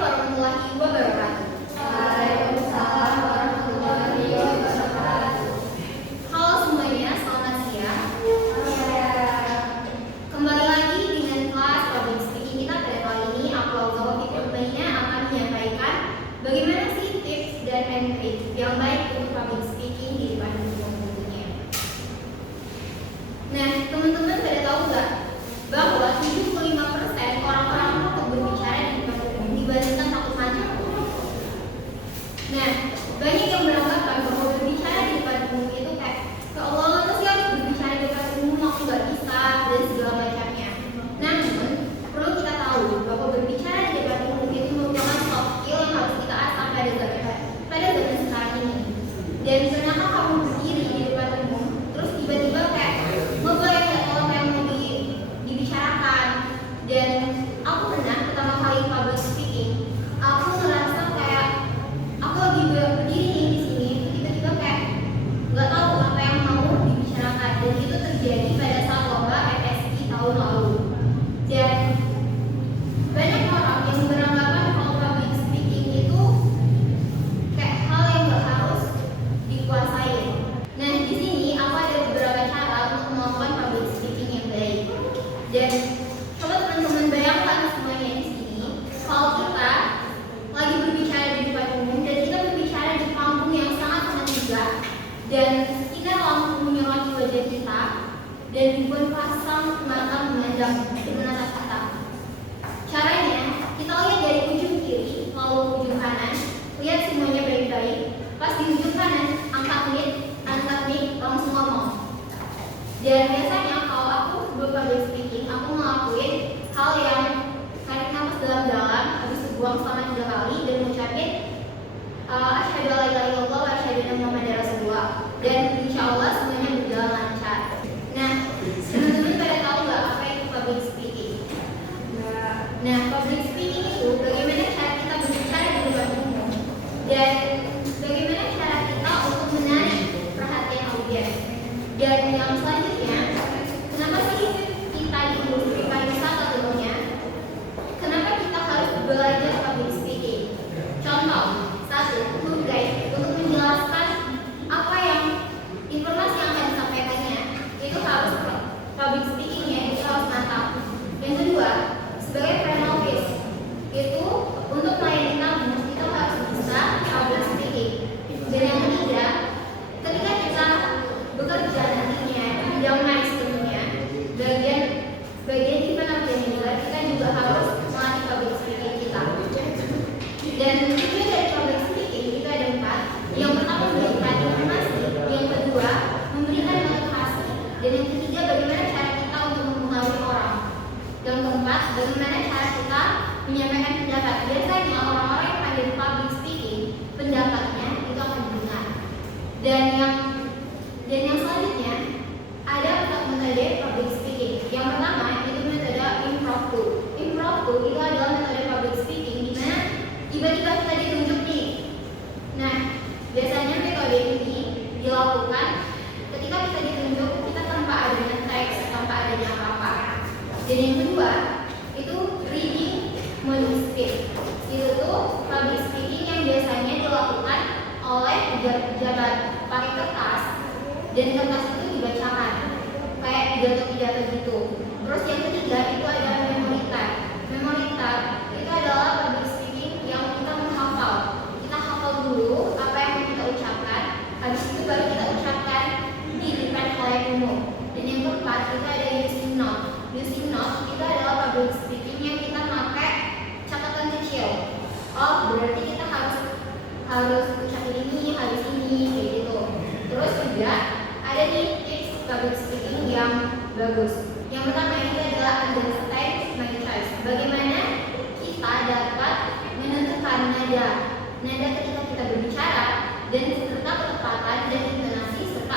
warahmatullahi wabarakatuh. Waalaikumsalam warahmatullahi wabarakatuh. Halo semuanya, selamat siang. Ya. Kembali lagi dengan kelas public speaking kita pada kali ini. Aku Alza Fikri akan menyampaikan bagaimana sih tips dan trik yang baik untuk public speaking di depan umum tentunya. Nah, teman-teman pada tahu nggak bahwa 75% orang-orang takut berbicara di depan umum dibandingkan takut maju? Nah, banyak yang beranggapan bahwa berbicara di depan umum itu kayak ya Allah, masa sih harus berbicara di depan umum, aku nggak bisa dan segala macamnya. Namun, perlu kita tahu bahwa berbicara di depan umum itu merupakan soft skill yang harus kita asah pada zaman sekarang ini. Dan pernahkah kamu berdiri di depan umum, terus tiba-tiba kayak ngebayang apa yang mau dibicarakan? Dan aku pernah pertama kali public speaking, aku ngerasa kayak aku lagi berdiri di sini, tiba-tiba kayak nggak tahu apa yang mau dibicarakan. Dan itu terjadi pada saat lomba FSI tahun lalu. Dan banyak orang yang beranggapan kalau public speaking itu kayak hal yang nggak harus dikuasai. Nah, di sini aku ada beberapa cara untuk melakukan public speaking yang baik. Dan coba teman-teman bayangkan semuanya di sini, kalau kita lagi berbicara di depan umum dan kita berbicara di panggung yang sangat megah dan kita langsung menyoroti wajah kita dan dibuat pasang mata memandang menatap kita. Caranya, kita lihat dari ujung kiri lalu ujung kanan, lihat semuanya baik-baik. Pas di ujung kanan, angkat mic, langsung ngomong. Dan biasanya kalau aku sebelum public speaking, aku ngelakuin hal yang tarik nafas dalam-dalam, habis itu buang selama 3 kali dan mengucapin asyhadu alla ilaha illallah wa asyhadu anna muhammadar rasulullah. Dan insya Allah semuanya berjalan lancar. Nah, teman-teman pada tahu nggak apa itu public speaking? Nah, public speaking itu bagaimana cara kita berbicara di depan umum dan bagaimana cara kita untuk menarik perhatian audiens. Dan yang selanjutnya, kenapa sih kita di industri pariwisata tentunya? Kenapa kita harus belajar public speaking? Contoh, 1, tour guide untuk menjelaskan apa yang informasi yang akan disampaikannya itu harus public speakingnya itu harus mantap. Yang kedua, sebagai front office itu untuk melayani tamu itu harus bisa public speaking. Dan yang ketiga, ketika kita bekerja nantinya di bidang MICE tentunya bagian event organizer kita juga harus melatih public speaking kita. Dan tujuan dari public speaking itu ada 4. Yang pertama memberikan informasi, yang kedua memberikan motivasi, dan yang ketiga bagaimana cara kita untuk mempengaruhi orang. Yang keempat, bagaimana cara kita menyampaikan pendapat. Biasanya orang-orang yang ada di public speaking, pendapatnya itu akan didengar. Dan yang selanjutnya ada metode public speaking. Yang pertama itu metode improv. Improv itu adalah metode public speaking di mana tiba-tiba kita ditunjuk nih. Nah, biasanya metode ini dilakukan ketika kita ditunjuk kita tanpa adanya teks, tanpa adanya apa-apa. Dan yang kedua itu reading manuscript. Itu tuh public speaking yang biasanya dilakukan oleh pejabat pakai kertas dan kertas itu dibacakan kayak pidato-pidato gitu. Terus yang ketiga itu ada memory card. Memory card itu adalah public speaking yang kita menghafal. Kita hafal dulu apa yang kita ucapkan, habis itu baru kita ucapkan di depan khalayak umum. Dan yang keempat itu ada using note. Using note itu adalah public speaking yang kita pakai catatan kecil. Oh, berarti kita harus ucapin ini, habis ini, kayak gitu. Terus juga ada nih tips public speaking yang bagus. Yang pertama itu adalah understand my choice. Bagaimana kita dapat menentukan nada ketika kita berbicara dan serta ketepatan dan intonasi serta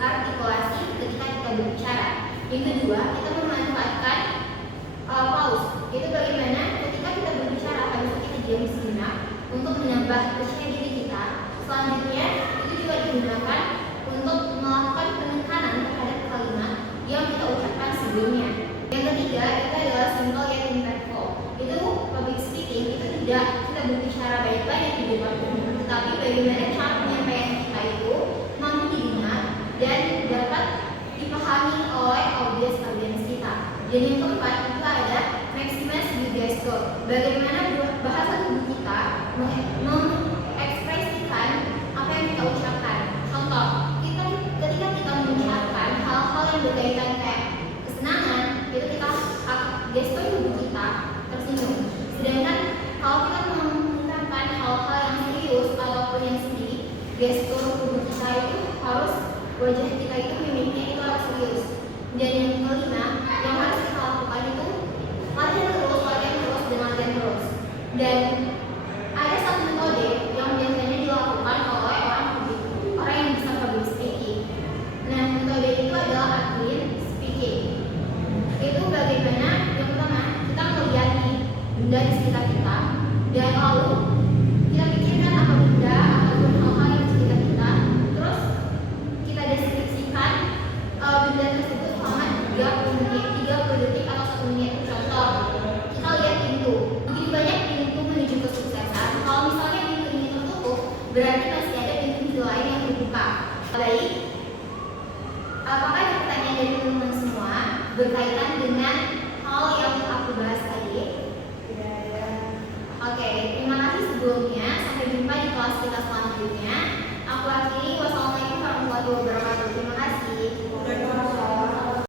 artikulasi ketika kita berbicara. Yang kedua, kita memanfaatkan pause. Itu bagaimana ketika kita berbicara habis itu kita diam sejenak untuk menambah percaya diri kita. Selanjutnya itu juga digunakan untuk melakukan penekanan terhadap kalimat yang kita ucapkan sebelumnya. Yang ketiga itu adalah simple yet impactful. Itu public speaking itu tidak bagaimana cara penyampaian kita itu mampu didengar dan dapat dipahami oleh audiens kita. Dan yang keempat itu ada maximus di gesture. Bagaimana bahasa tubuh kita mengekspresikan apa yang kita ucapkan. Contoh, ketika kita mengucapkan hal-hal yang berkaitan kayak kesenangan, itu kita gestur tubuh kita tersenyum. Sedangkan kalau kita mengungkapkan hal-hal yang serius ataupun yang sedih, gestur tubuh kita itu harus wajah kita itu mimiknya itu harus serius. Dan yang kelima, yang harus kita lakukan itu latihan terus. Dan ada satu metode yang biasanya dilakukan oleh orang yang bisa public speaking. Nah, metode itu adalah clean speaking. Itu bagaimana yang pertama kita melihat nih benda di sekitar kita, dan lalu kita pikirkan apa benda ataupun hal-hal yang di sekitar kita, terus kita deskripsikan benda tersebut selama 30 menit, 30 detik atau 1 menit. Contoh, kita lihat pintu. Begitu banyak pintu menuju kesuksesan. Kalau misalnya pintu ini tertutup, berarti masih ada pintu lain yang terbuka. Baik, apakah ada pertanyaan dari teman-teman semua berkaitan dengan hal yang aku bahas tadi? Oke, terima kasih sebelumnya. Sampai jumpa di kelas kita selanjutnya. Aku akhiri. Wassalamualaikum warahmatullahi wabarakatuh.